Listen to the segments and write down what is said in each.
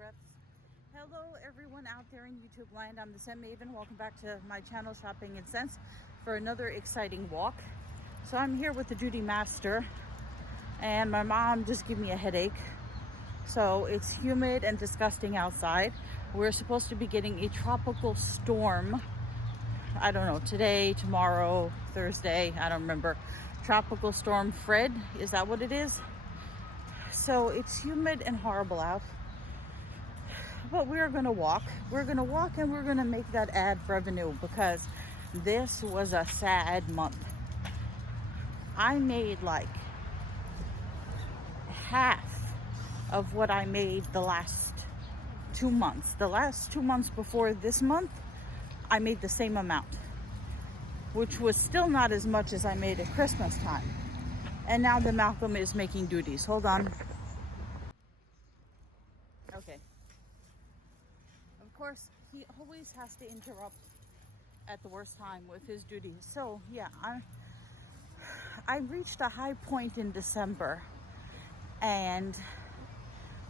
breaths. Hello everyone out there in YouTube land. I'm the Scent Maven. Welcome back to my channel, Shopping and Scents, for another exciting walk. So I'm here with the Judy Master, and my mom just gave me a headache. So it's humid and disgusting outside. We're supposed to be getting a tropical storm. I don't know, today, tomorrow, Thursday, I don't remember. Tropical storm Fred, is that what it is? So it's humid and horrible out. But we're gonna walk. We're gonna walk and we're gonna make that ad revenue, because this was a sad month. I made like half of what I made the last 2 months. The last 2 months before this month, I made the same amount, which was still not as much as I made at Christmas time. And now the Malcolm is making duties. Hold on. Okay. Of course, he always has to interrupt at the worst time with his duties. So yeah, I reached a high point in December and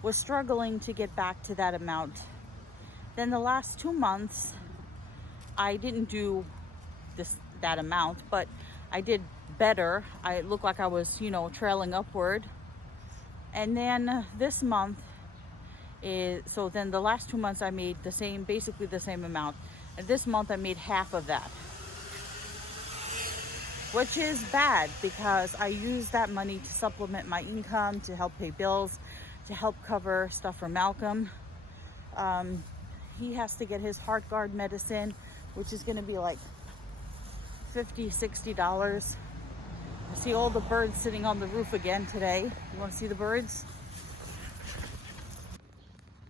was struggling to get back to that amount. Then the last 2 months, I didn't do that amount, but I did better. I looked like I was, trailing upward. And then this month so then the last 2 months I made basically the same amount. And this month I made half of that, which is bad because I use that money to supplement my income, to help pay bills, to help cover stuff for Malcolm. He has to get his heart guard medicine, which is going to be like $50-$60. I see all the birds sitting on the roof again today. You want to see the birds?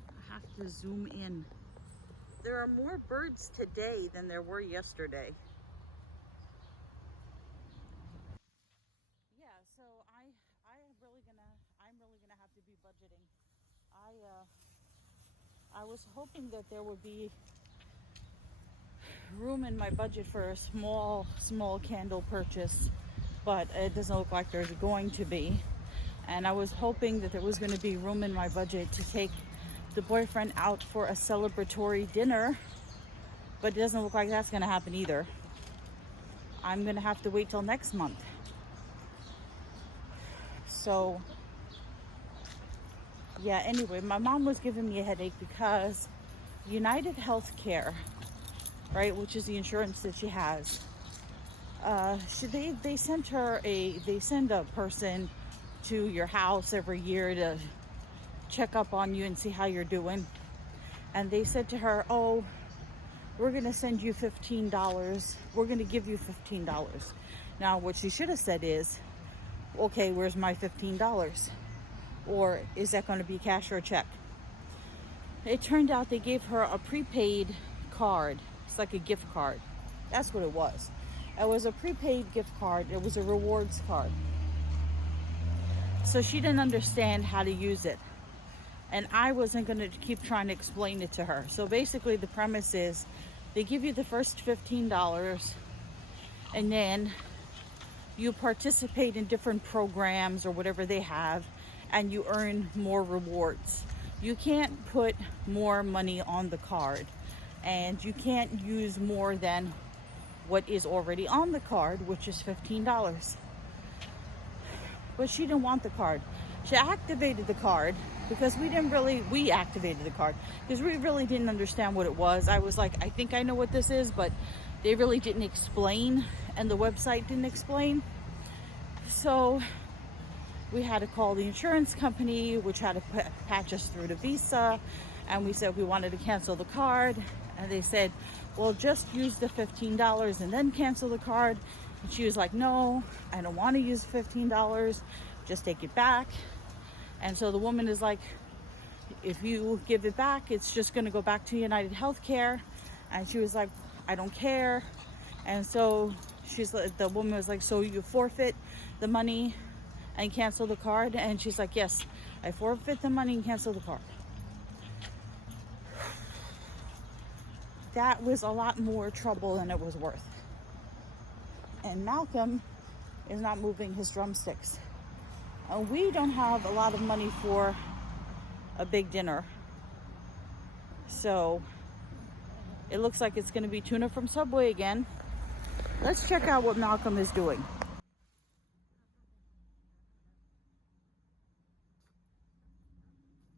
I have to zoom in. There are more birds today than there were yesterday. Yeah, so I'm really gonna have to be budgeting. I was hoping that there would be room in my budget for a small candle purchase, but it doesn't look like there's going to be. And I was hoping that there was going to be room in my budget to take the boyfriend out for a celebratory dinner, but it doesn't look like that's going to happen either. I'm going to have to wait till next month. So yeah, anyway, my mom was giving me a headache because United Healthcare, right, which is the insurance that she has, they send a person to your house every year to check up on you and see how you're doing. And they said to her, oh, we're going to send you $15. We're going to give you $15. Now, what she should have said is, okay, where's my $15? Or is that going to be cash or a check? It turned out they gave her a prepaid card. It's like a gift card. That's what it was. It was a prepaid gift card. It was a rewards card. So she didn't understand how to use it. And I wasn't going to keep trying to explain it to her. So basically the premise is they give you the first $15, and then you participate in different programs or whatever they have, and you earn more rewards. You can't put more money on the card, and you can't use more than what is already on the card, which is $15. But she didn't want the card. She activated the card because we activated the card because we really didn't understand what it was. I was like, I think I know what this is, but they really didn't explain, and the website didn't explain. So we had to call the insurance company, which had to patch us through to Visa. And we said we wanted to cancel the card. And they said, well, just use the $15 and then cancel the card. And she was like, no, I don't want to use $15. Just take it back. And so the woman is like, if you give it back, it's just going to go back to United Healthcare. And she was like, I don't care. And so the woman was like, so you forfeit the money and cancel the card? And she's like, yes, I forfeit the money and cancel the card. That was a lot more trouble than it was worth. And Malcolm is not moving his drumsticks. We don't have a lot of money for a big dinner. So it looks like it's going to be tuna from Subway again. Let's check out what Malcolm is doing.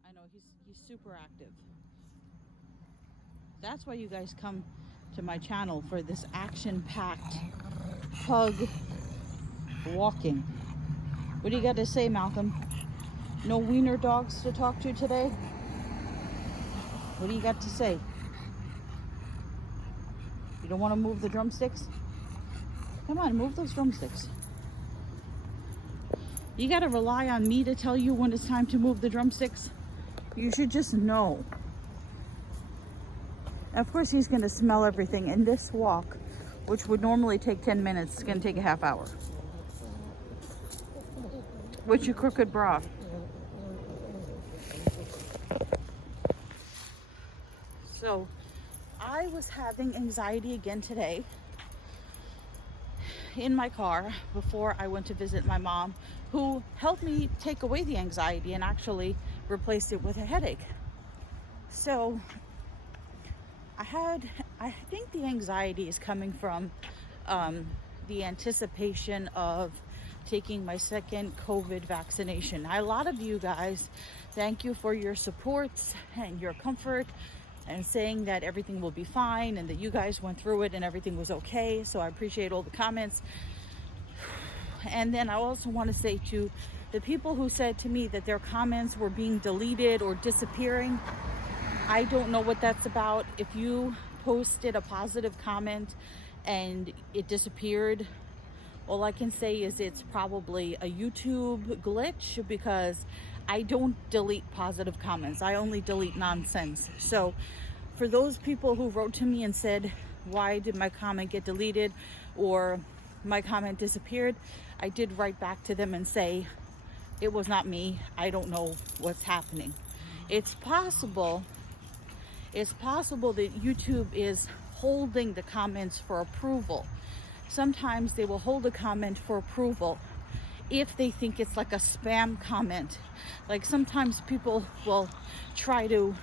I know he's super active. That's why you guys come to my channel, for this action-packed pug walking. What do you got to say, Malcolm? No wiener dogs to talk to today? What do you got to say? You don't want to move the drumsticks? Come on, move those drumsticks. You got to rely on me to tell you when it's time to move the drumsticks? You should just know. Of course, he's going to smell everything. And this walk, which would normally take 10 minutes, is going to take a half hour. With your crooked bra. So, I was having anxiety again today in my car before I went to visit my mom, who helped me take away the anxiety and actually replaced it with a headache. So, I think the anxiety is coming from the anticipation of taking my second COVID vaccination. A lot of you guys, thank you for your supports and your comfort and saying that everything will be fine and that you guys went through it and everything was okay. So I appreciate all the comments. And then I also want to say to the people who said to me that their comments were being deleted or disappearing, I don't know what that's about. If you posted a positive comment and it disappeared, all I can say is it's probably a YouTube glitch, because I don't delete positive comments. I only delete nonsense. So for those people who wrote to me and said, why did my comment get deleted or my comment disappeared, I did write back to them and say, it was not me. I don't know what's happening. It's possible that YouTube is holding the comments for approval. Sometimes they will hold a comment for approval if they think it's like a spam comment. Like sometimes people will try to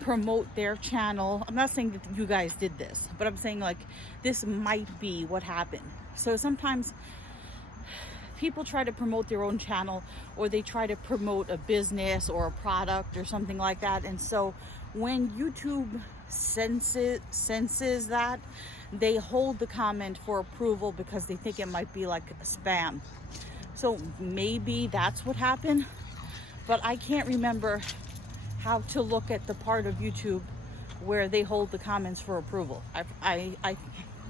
promote their channel. I'm not saying that you guys did this, but I'm saying like this might be what happened. So sometimes people try to promote their own channel, or they try to promote a business or a product or something like that. And so when YouTube senses that, they hold the comment for approval because they think it might be like spam. So maybe that's what happened, but I can't remember how to look at the part of YouTube where they hold the comments for approval. I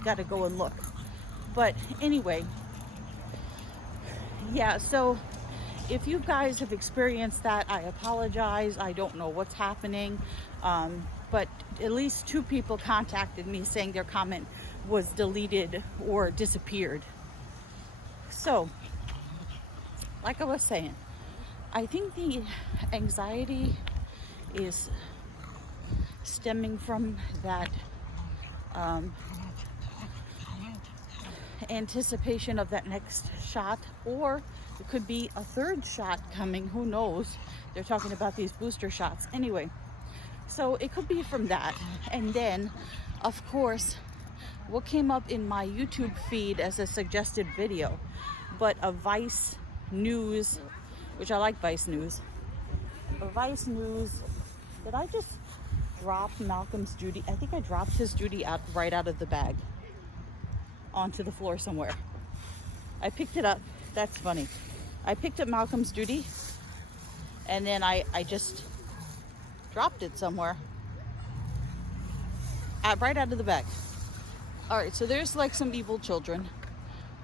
gotta go and look. But anyway, yeah, so if you guys have experienced that, I apologize. I don't know what's happening. But at least 2 people contacted me saying their comment was deleted or disappeared. So, like I was saying, I think the anxiety is stemming from that anticipation of that next shot, or it could be a 3rd shot coming. Who knows? They're talking about these booster shots. Anyway, so it could be from that. And then, of course, what came up in my YouTube feed as a suggested video, but a Vice News, which I like Vice News. A Vice News, did I just drop Malcolm's Judy? I think I dropped his Judy out right out of the bag onto the floor somewhere. I picked it up. That's funny. I picked up Malcolm's Judy and then I just dropped it somewhere right out of the bag. All right, so there's like some evil children,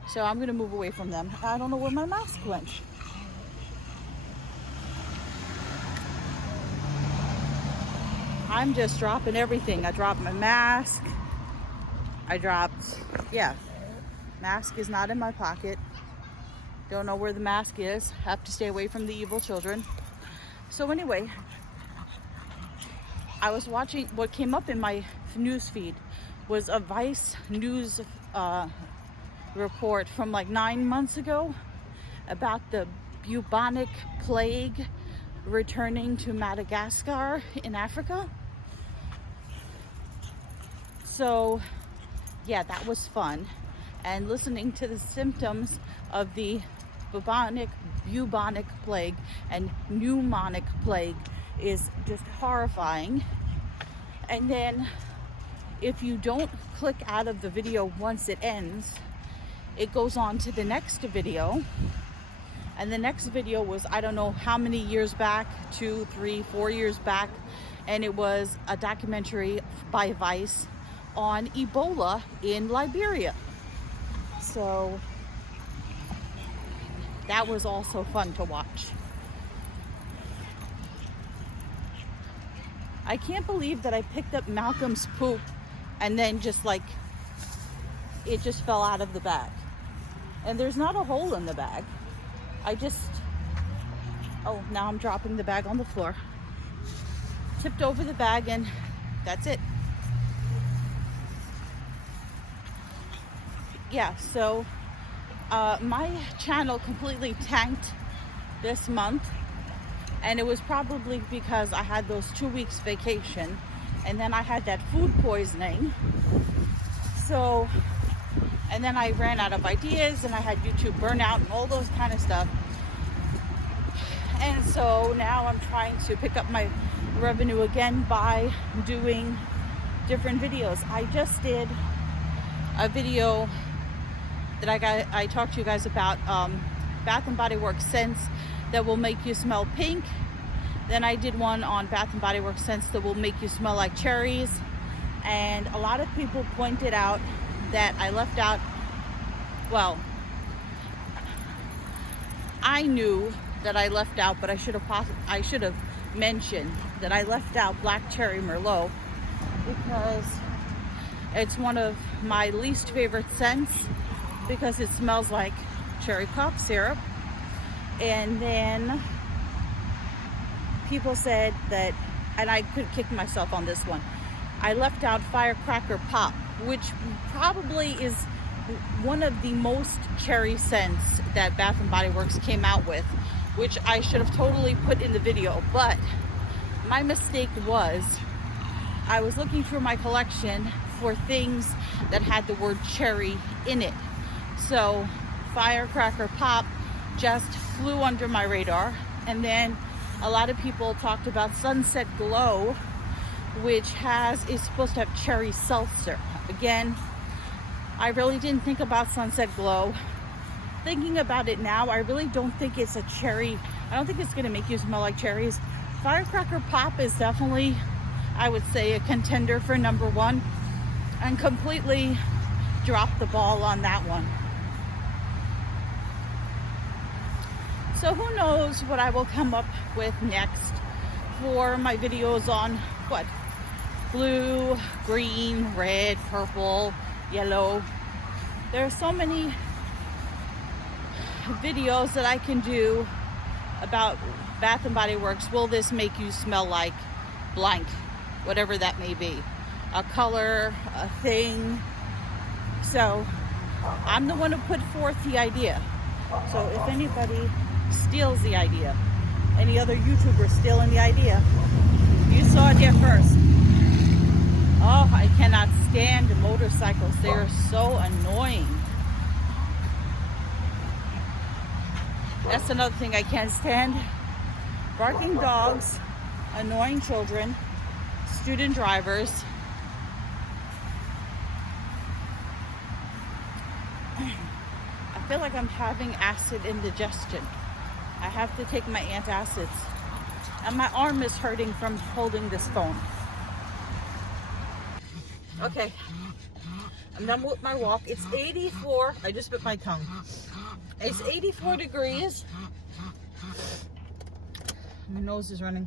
so I'm gonna move away from them. I don't know where my mask went. I'm just dropping everything. I dropped my mask. Mask is not in my pocket. Don't know where the mask is. Have to stay away from the evil children. So anyway, I was watching, what came up in my news feed was a Vice News report from like 9 months ago about the bubonic plague returning to Madagascar in Africa. So yeah, that was fun. And listening to the symptoms of the bubonic plague and pneumonic plague is just horrifying. And then if you don't click out of the video once it ends, it goes on to the next video. And the next video was, I don't know how many years back, 2, 3, 4 years back. And it was a documentary by Vice on Ebola in Liberia. So that was also fun to watch. I can't believe that I picked up Malcolm's poop and then just like, it just fell out of the bag. And there's not a hole in the bag. Oh, now I'm dropping the bag on the floor. Tipped over the bag and that's it. Yeah, so my channel completely tanked this month, and it was probably because I had those 2 weeks vacation and then I had that food poisoning. So, and then I ran out of ideas and I had YouTube burnout and all those kind of stuff. And so now I'm trying to pick up my revenue again by doing different videos. I just did a video that I talked to you guys about, Bath and Body Works scents that will make you smell pink. Then I did one on Bath and Body Works scents that will make you smell like cherries. And a lot of people pointed out that I left out, well, I knew that I left out, but I should have mentioned that I left out Black Cherry Merlot because it's one of my least favorite scents because it smells like cherry cough syrup. And then people said that, and I could kick myself on this one, I left out Firecracker Pop, which probably is one of the most cherry scents that Bath and Body Works came out with, which I should have totally put in the video. But my mistake was I was looking through my collection for things that had the word cherry in it. So Firecracker Pop just flew under my radar. And then a lot of people talked about Sunset Glow, which is supposed to have cherry seltzer. Again, I really didn't think about Sunset Glow. Thinking about it now, I really don't think it's a cherry. I don't think it's going to make you smell like cherries. Firecracker Pop is definitely, I would say, a contender for number one, and completely dropped the ball on that one. So who knows what I will come up with next for my videos on what? Blue, green, red, purple, yellow. There are so many videos that I can do about Bath and Body Works. Will this make you smell like blank? Whatever that may be. A color, a thing. So I'm the one who put forth the idea. So if anybody steals the idea, any other YouTuber stealing the idea, you saw it here first. Oh, I cannot stand motorcycles. They are so annoying. That's another thing I can't stand. Barking dogs, annoying children, student drivers. I feel like I'm having acid indigestion. I have to take my antacids. And my arm is hurting from holding this phone. Okay, I'm done with my walk. It's 84. I just bit my tongue. It's 84 degrees. My nose is running.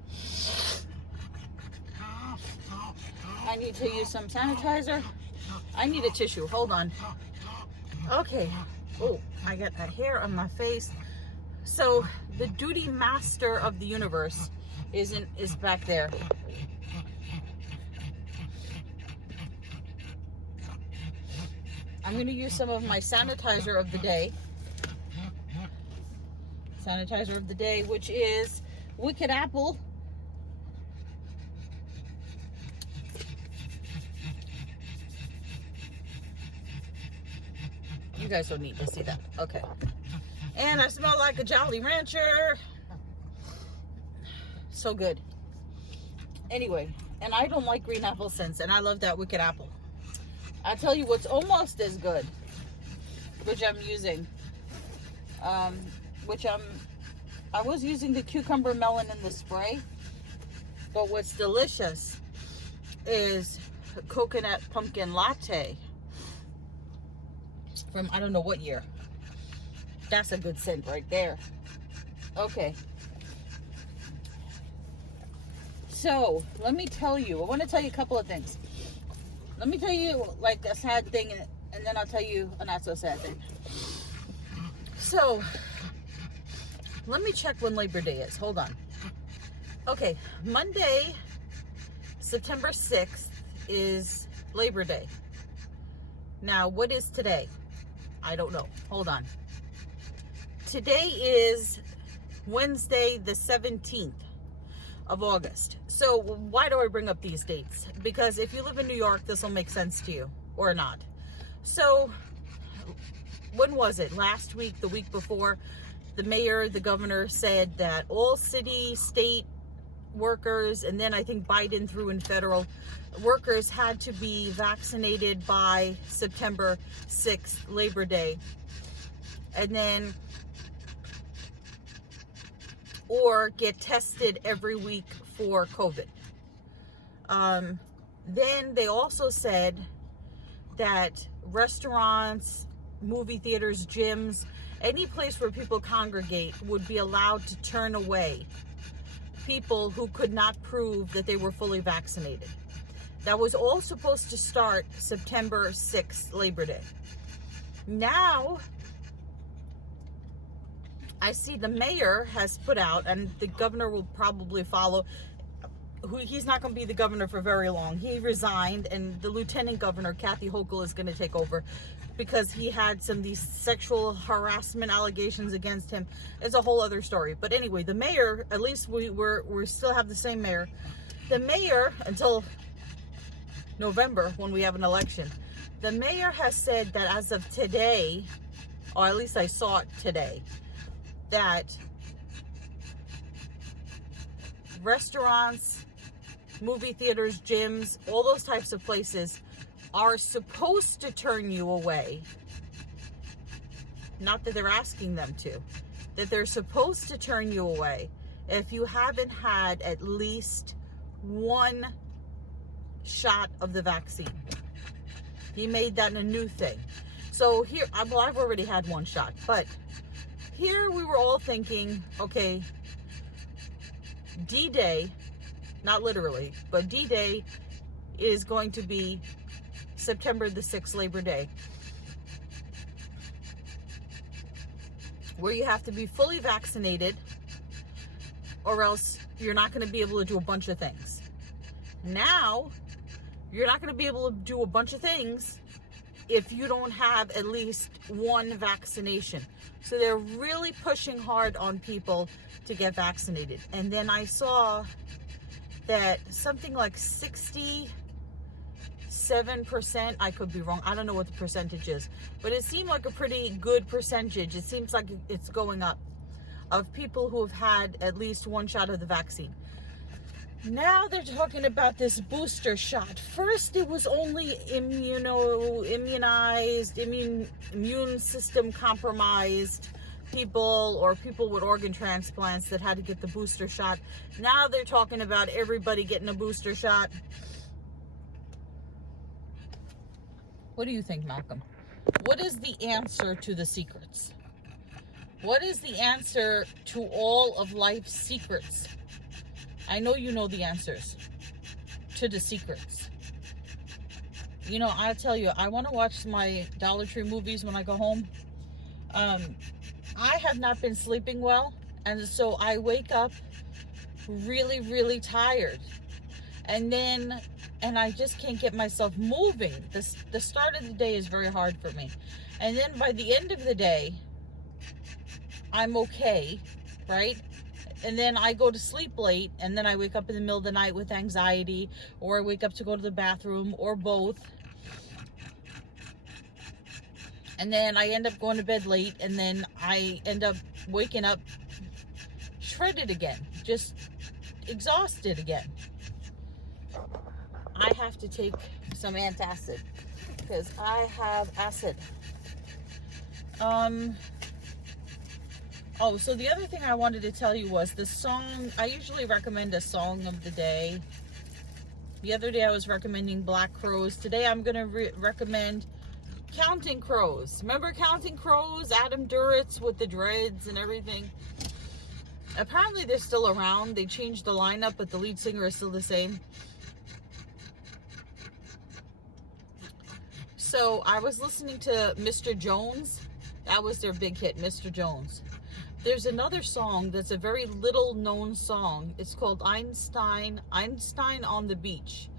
I need to use some sanitizer. I need a tissue. Hold on. Okay. Oh, I got a hair on my face. So the duty master of the universe is back there. I'm going to use some of my sanitizer of the day. Sanitizer of the day, which is Wicked apple. You guys don't need to see that. Okay. And I smell like a Jolly Rancher. So good. Anyway, and I don't like green apple scents, and I love that Wicked apple. I'll tell you what's almost as good, which I'm using. I was using the cucumber melon in the spray, but what's delicious is coconut pumpkin latte from I don't know what year. That's a good scent right there. Okay. So, let me tell you, I want to tell you a couple of things. Let me tell you like a sad thing, and then I'll tell you a not so sad thing. So, let me check when Labor Day is. Hold on. Okay, Monday, September 6th is Labor Day. Now, what is today? I don't know. Hold on. Today is Wednesday, the 17th of August. So why do I bring up these dates? Because if you live in New York, this will make sense to you, or not. So when was it? Last week, the week before, the mayor, the governor said that all city, state workers, and then I think Biden threw in federal workers had to be vaccinated by September 6th, Labor Day. And then or get tested every week for COVID. Then they also said that restaurants, movie theaters, gyms, any place where people congregate would be allowed to turn away people who could not prove that they were fully vaccinated. That was all supposed to start September 6th, Labor Day. Now, I see the mayor has put out, and the governor will probably follow. He's not going to be the governor for very long. He resigned, and the lieutenant governor, Kathy Hochul, is going to take over because he had some of these sexual harassment allegations against him. It's a whole other story. But anyway, the mayor, at least we still have the same mayor. The mayor, until November when we have an election, the mayor has said that as of today, or at least I saw it today, that restaurants, movie theaters, gyms, all those types of places are supposed to turn you away. Not that they're asking them to. That they're supposed to turn you away if you haven't had at least one shot of the vaccine. He made that a new thing. So here, well, I've already had one shot, but here we were all thinking, okay, D-Day, not literally, but D-Day is going to be September the 6th, Labor Day, where you have to be fully vaccinated or else you're not going to be able to do a bunch of things. Now, you're not going to be able to do a bunch of things if you don't have at least one vaccination. So they're really pushing hard on people to get vaccinated. And then I saw that something like 67%, I could be wrong, I don't know what the percentage is, but it seemed like a pretty good percentage. It seems like it's going up, of people who have had at least one shot of the vaccine. Now they're talking about this booster shot. First, it was only immunized, immune system compromised people or people with organ transplants that had to get the booster shot. Now they're talking about everybody getting a booster shot. What do you think, Malcolm? What is the answer to the secrets? What is the answer to all of life's secrets? I know you know the answers to the secrets. You know, I'll tell you, I want to watch my Dollar Tree movies when I go home. I have not been sleeping well, and so I wake up really, really tired. And I just can't get myself moving. The start of the day is very hard for me. And then by the end of the day, I'm okay, right? and then I go to sleep late, and then I wake up in the middle of the night with anxiety, or I wake up to go to the bathroom, or both. And then I end up going to bed late, and then I end up waking up shredded again, just exhausted again. I have to take some antacid because I have acid. Oh, so the other thing I wanted to tell you was the song. I usually recommend a song of the day. The other day I was recommending Black Crows. Today I'm going to recommend Counting Crows. Remember Counting Crows? Adam Duritz with the dreads and everything. Apparently they're still around. They changed the lineup, but the lead singer is still the same. So I was listening to Mr. Jones. That was their big hit, Mr. Jones. There's another song that's a very little known song. It's called Einstein on the Beach.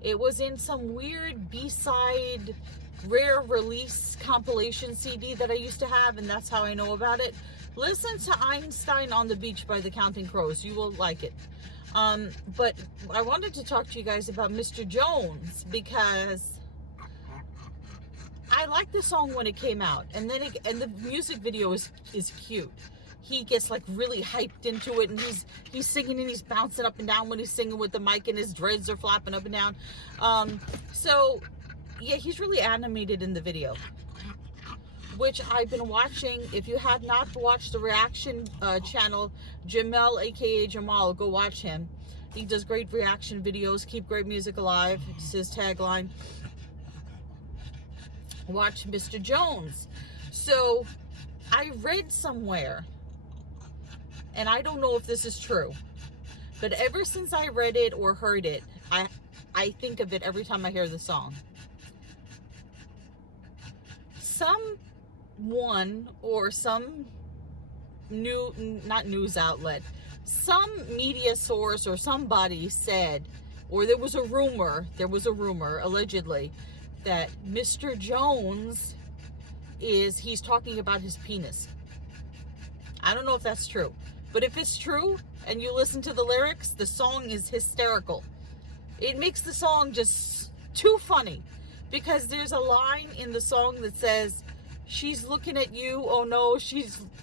It was in some weird B-side rare release compilation CD that I used to have, and that's how I know about it. Listen to Einstein on the Beach by the Counting Crows. You will like it. But I wanted to talk to you guys about Mr. Jones because I liked the song when it came out, and then the music video is cute. He gets like really hyped into it, and he's singing and he's bouncing up and down when he's singing with the mic, and his dreads are flapping up and down. So yeah, he's really animated in the video, which I've been watching. If you have not watched the reaction channel, Jamel, aka Jamal, go watch him. He does great reaction videos. Keep great music alive. It's his tagline. Watch Mr. Jones. So I read somewhere, and I don't know if this is true, but ever since I read it or heard it, I think of it every time I hear the song. Someone or some not news outlet, some media source or somebody said, or there was a rumor, allegedly, that Mr. Jones he's talking about his penis. I don't know if that's true, but if it's true and you listen to the lyrics, the song is hysterical. It makes the song just too funny, because there's a line in the song that says, "She's looking at you, oh no,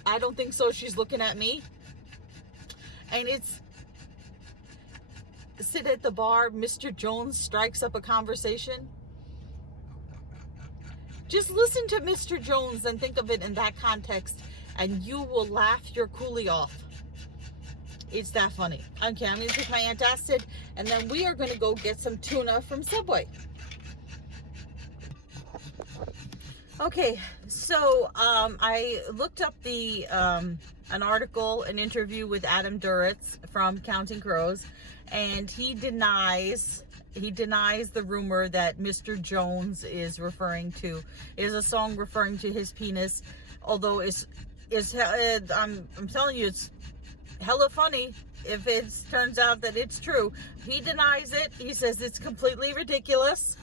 I don't think so, she's looking at me." And it's, sit at the bar, Mr. Jones strikes up a conversation. Just listen to Mr. Jones and think of it in that context, and you will laugh your coolie off. It's that funny. Okay, I'm going to take my antacid, and then we are going to go get some tuna from Subway. Okay, so I looked up an article, an interview with Adam Duritz from Counting Crows, and he denies the rumor that Mr. Jones is a song referring to his penis, although I'm telling you, it's hella funny if it turns out that it's true. He denies it. He says it's completely ridiculous,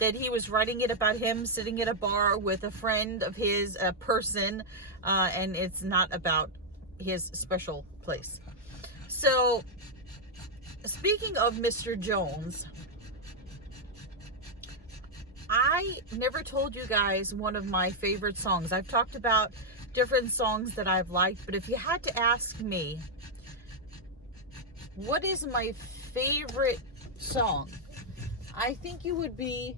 that he was writing it about him sitting at a bar with a friend of his, a person, and it's not about his special place. So, speaking of Mr. Jones, I never told you guys one of my favorite songs. I've talked about different songs that I've liked, but if you had to ask me, what is my favorite song? I think you would be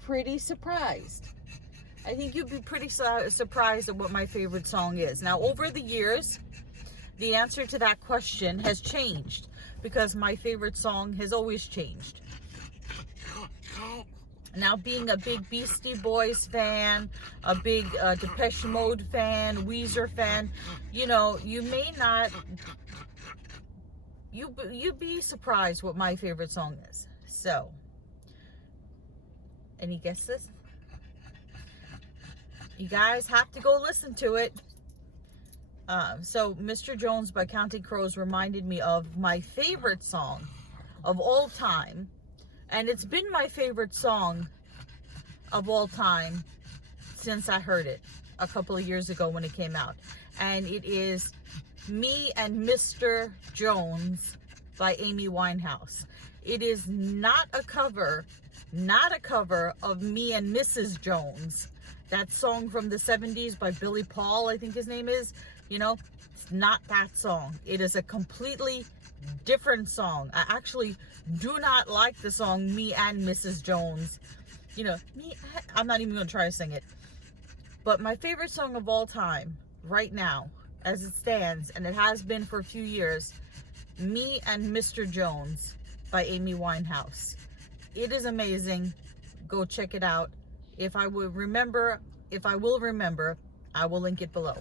pretty surprised. I think you'd be pretty surprised at what my favorite song is. Now, over the years, the answer to that question has changed, because my favorite song has always changed. Now, being a big Beastie Boys fan, a big Depeche Mode fan, Weezer fan, you know, you may not, you'd be surprised what my favorite song is. So, any guesses? You guys have to go listen to it. So, Mr. Jones by Counting Crows reminded me of my favorite song of all time. And it's been my favorite song of all time since I heard it. a couple of years ago when it came out. And it is Me and Mr. Jones by Amy Winehouse. It is not a cover of Me and Mrs. Jones. That song from the 70s by Billy Paul, I think his name is. You know, it's not that song. It is a completely different song. I actually do not like the song Me and Mrs. Jones. You know, I'm not even going to try to sing it. But my favorite song of all time, right now, as it stands, and it has been for a few years, Me and Mr. Jones by Amy Winehouse. It is amazing. Go check it out. If I will remember, I will link it below.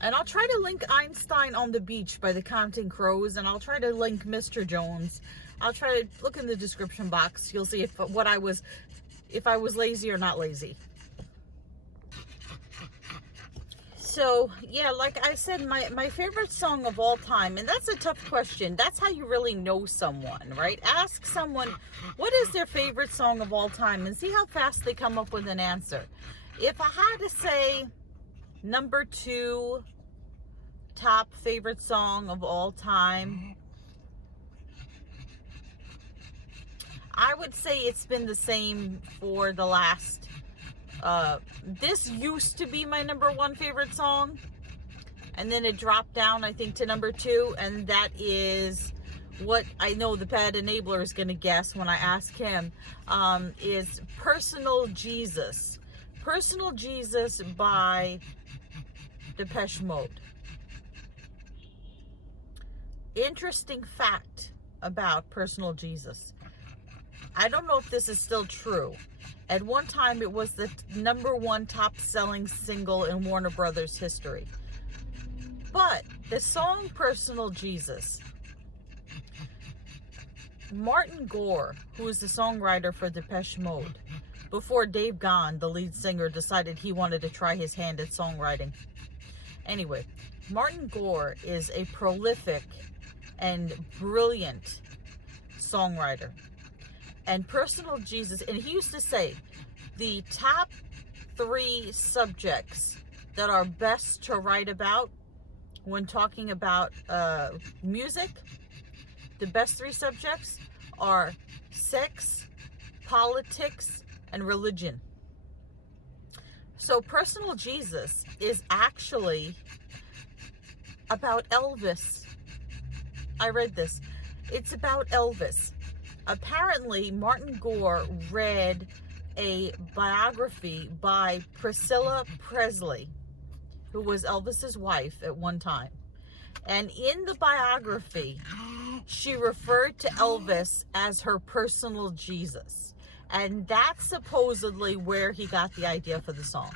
And I'll try to link Einstein on the Beach by the Counting Crows, and I'll try to link Mr. Jones. I'll try to look in the description box. You'll see if I was lazy or not lazy. So, yeah, like I said, my favorite song of all time, and that's a tough question. That's how you really know someone, right? Ask someone, what is their favorite song of all time, and see how fast they come up with an answer. If I had to say number 2 top favorite song of all time, I would say it's been the same for the last this used to be my number 1 favorite song, and then it dropped down, I think, to number 2, and that is what I know the bad enabler is going to guess when I ask him, is Personal Jesus. Personal Jesus by Depeche Mode. Interesting fact about Personal Jesus. I don't know if this is still true. At one time, it was the number 1 top-selling single in Warner Brothers history. But the song Personal Jesus, Martin Gore, who is the songwriter for Depeche Mode, before Dave Gahan, the lead singer, decided he wanted to try his hand at songwriting. Anyway, Martin Gore is a prolific and brilliant songwriter. And Personal Jesus, and he used to say, the top 3 subjects that are best to write about when talking about music, the best 3 subjects are sex, politics, and religion. So Personal Jesus is actually about Elvis. I read this. It's about Elvis. Apparently, Martin Gore read a biography by Priscilla Presley, who was Elvis's wife at one time. And in the biography, she referred to Elvis as her personal Jesus. And that's supposedly where he got the idea for the song.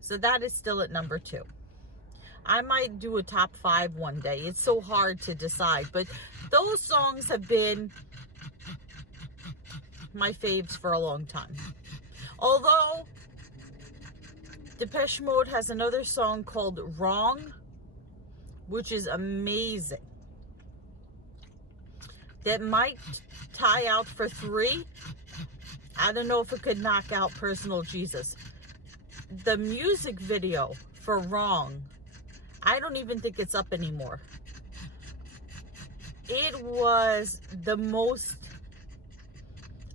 So that is still at number 2. I might do a top 5 one day. It's so hard to decide. But those songs have been my faves for a long time. Although Depeche Mode has another song called Wrong, which is amazing. That might tie out for 3. I don't know if it could knock out Personal Jesus. The music video for Wrong, I don't even think it's up anymore. It was the most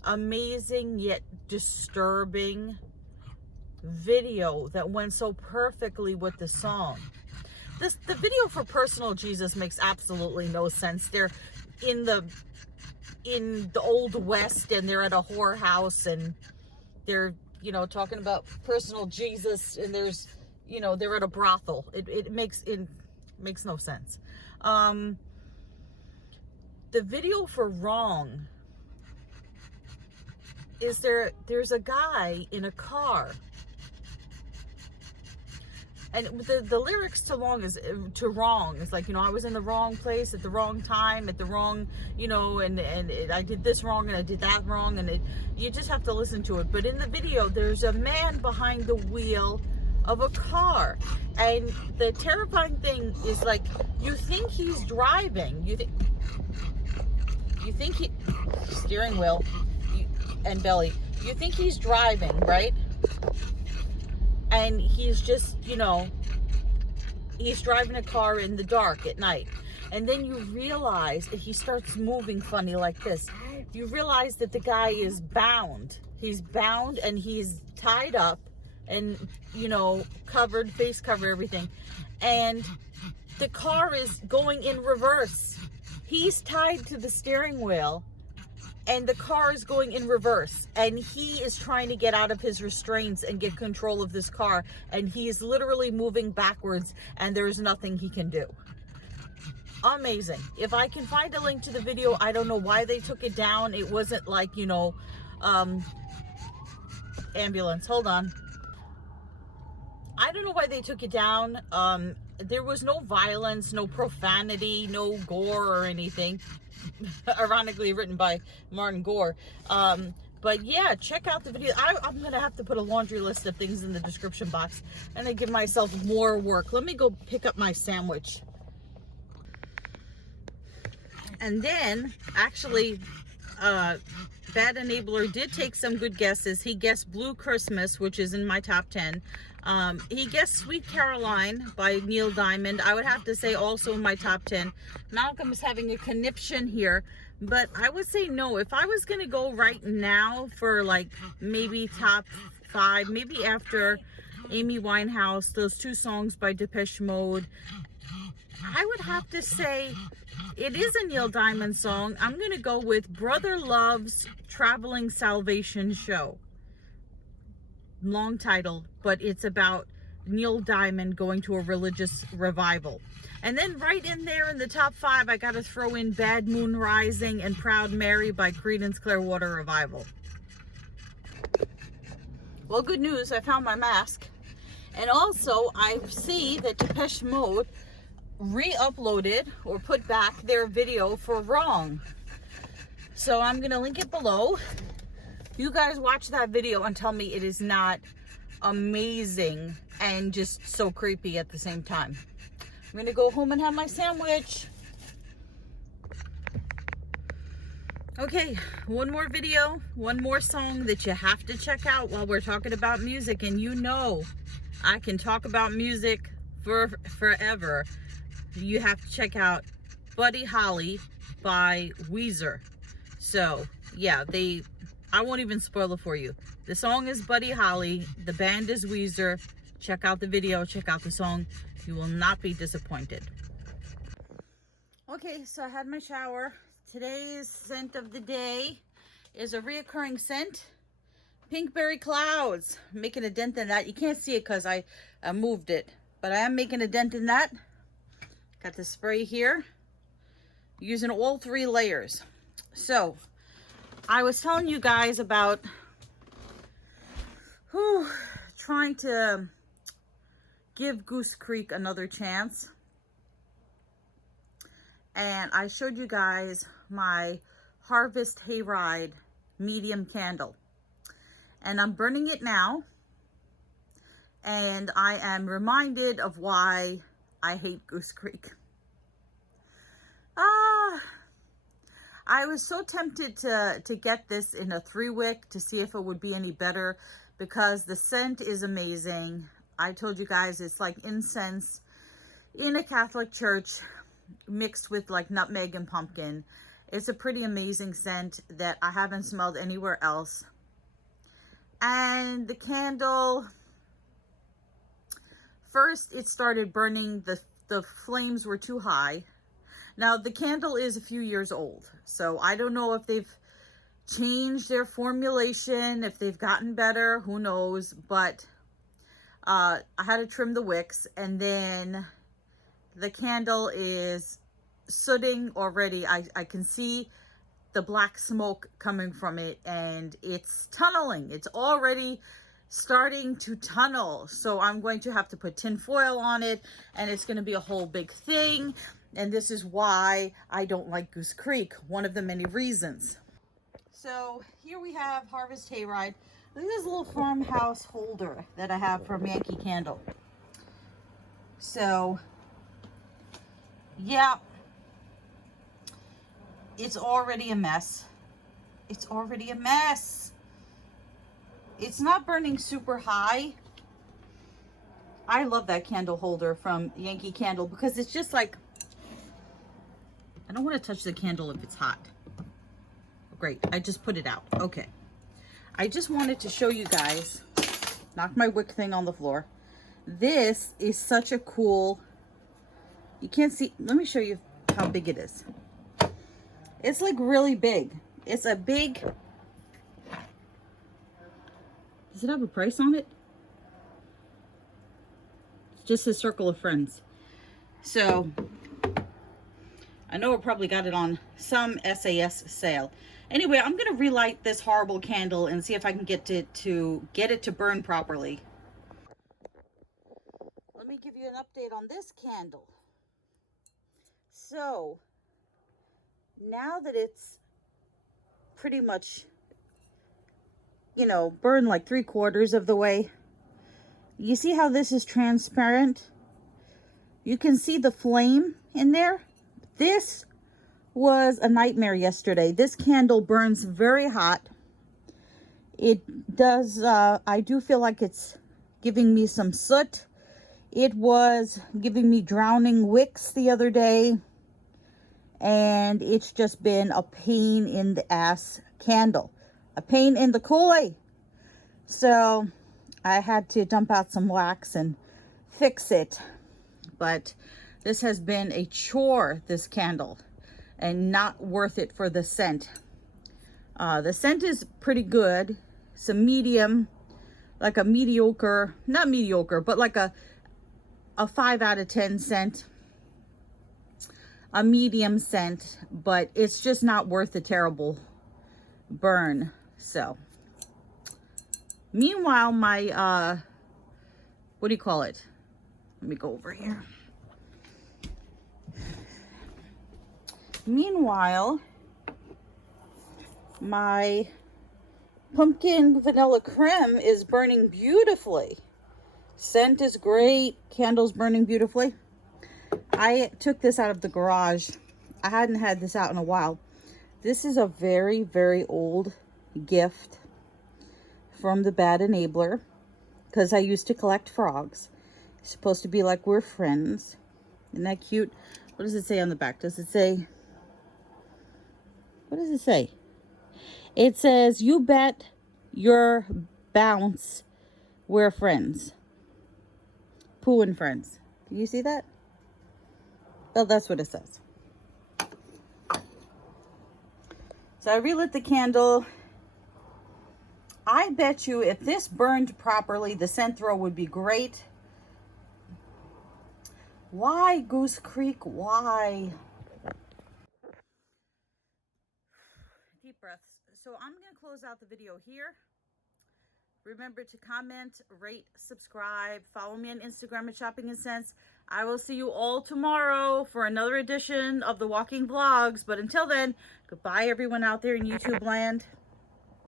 amazing yet disturbing video that went so perfectly with the song. The video for Personal Jesus makes absolutely no sense. They're in the Old West, and they're at a whorehouse, and they're, you know, talking about Personal Jesus, and there's, you know, they're at a brothel. It makes no sense. The video for Wrong is there's a guy in a car, and the lyrics to Wrong is like, you know, I was in the wrong place at the wrong time at the wrong, you know, and I did this wrong and I did that wrong, and you just have to listen to it. But in the video, there's a man behind the wheel of a car, and the terrifying thing is, like, you think he's driving, you think he steering wheel and belly, you think he's driving, right? and he's just, you know, he's driving a car in the dark at night. And then you realize that he starts moving funny like this. You realize that the guy is bound. He's bound and he's tied up and, you know, covered, face cover, everything. And the car is going in reverse. He's tied to the steering wheel and the car is going in reverse. And he is trying to get out of his restraints and get control of this car. And he is literally moving backwards and there's nothing he can do. Amazing. If I can find a link to the video, I don't know why they took it down. It wasn't like, you know, ambulance. Hold on. I don't know why they took it down. There was no violence, no profanity, no gore or anything. Ironically written by Martin Gore. But yeah, check out the video. I'm going to have to put a laundry list of things in the description box and I give myself more work. Let me go pick up my sandwich. And then, actually, Bad Enabler did take some good guesses. He guessed Blue Christmas, which is in my top 10. He guessed Sweet Caroline by Neil Diamond. I would have to say also in my top 10. Malcolm is having a conniption here, but I would say no. If I was going to go right now for like maybe top 5, maybe after Amy Winehouse, those 2 songs by Depeche Mode, I would have to say it is a Neil Diamond song. I'm going to go with Brother Love's Traveling Salvation Show. Long title, but it's about Neil Diamond going to a religious revival. And then right in there in the top 5, I got to throw in Bad Moon Rising and Proud Mary by Creedence Clearwater Revival. Well, good news, I found my mask. And also, I see that Depeche Mode re-uploaded or put back their video for Wrong. So I'm going to link it below. You guys watch that video and tell me it is not amazing and just so creepy at the same time. I'm going to go home and have my sandwich. Okay, one more video, one more song that you have to check out while we're talking about music. And you know I can talk about music for forever. You have to check out Buddy Holly by Weezer. So yeah, I won't even spoil it for you. The song is Buddy Holly, the band is Weezer. Check out the video, check out the song. You will not be disappointed. Okay, so I had my shower. Today's scent of the day is a reoccurring scent, Pinkberry Clouds. I'm making a dent in that. You can't see it because I moved it, but I am making a dent in that. Got the spray here, using all 3 layers. So, I was telling you guys about trying to give Goose Creek another chance. And I showed you guys my Harvest Hayride medium candle. And I'm burning it now. And I am reminded of why I hate Goose Creek. I was so tempted to get this in a 3-wick to see if it would be any better because the scent is amazing. I told you guys it's like incense in a Catholic church mixed with like nutmeg and pumpkin. It's a pretty amazing scent that I haven't smelled anywhere else. And the candle, first it started burning, the flames were too high. Now the candle is a few years old, so I don't know if they've changed their formulation, if they've gotten better, who knows, but I had to trim the wicks, and then the candle is sooting already. I can see the black smoke coming from it, and it's tunneling. It's already starting to tunnel, so I'm going to have to put tin foil on it, and it's going to be a whole big thing. And this is why I don't like Goose Creek, one of the many reasons. So here we have Harvest Hayride. Look at this little farmhouse holder that I have from Yankee Candle. So yeah, it's already a mess. It's already a mess. It's not burning super high, I love that candle holder from Yankee Candle because it's just like, I don't want to touch the candle if it's hot. Great, I just put it out. Okay. I just wanted to show you guys, knock my wick thing on the floor. This is such a cool, you can't see, let me show you how big it is. It's like really big. It's a big, does it have a price on it? It's just a circle of friends. So I know I probably got it on some SAS sale. Anyway, I'm gonna relight this horrible candle and see if I can get it to burn properly. Let me give you an update on this candle. So now that it's pretty much, you know, burned like 3/4 of the way, you see how this is transparent? You can see the flame in there. This was a nightmare yesterday. This candle burns very hot. It does, I do feel like it's giving me some soot. It was giving me drowning wicks the other day. And it's just been a pain in the ass candle. A pain in the Kool-Aid. So I had to dump out some wax and fix it. But this has been a chore, this candle. And not worth it for the scent. The scent is pretty good. It's a medium, like a mediocre, not mediocre, but like a 5 out of 10 scent. A medium scent, but it's just not worth the terrible burn. So, meanwhile, my, what do you call it? Let me go over here. Meanwhile, my pumpkin vanilla creme is burning beautifully. Scent is great. Candle's burning beautifully. I took this out of the garage. I hadn't had this out in a while. This is a very, very old gift from the Bad Enabler because I used to collect frogs. It's supposed to be like we're friends. Isn't that cute? What does it say on the back? Does it say... What does it say? It says, you bet your bounce we're friends. Pooh and friends. Can you see that? Oh, that's what it says. So I relit the candle. I bet you if this burned properly, the scent throw would be great. Why, Goose Creek? Why? Deep breaths. So I'm going to close out the video here. Remember to comment, rate, subscribe, follow me on Instagram at Shopping and Sense. I will see you all tomorrow for another edition of the Walking Vlogs. But until then, goodbye everyone out there in YouTube land.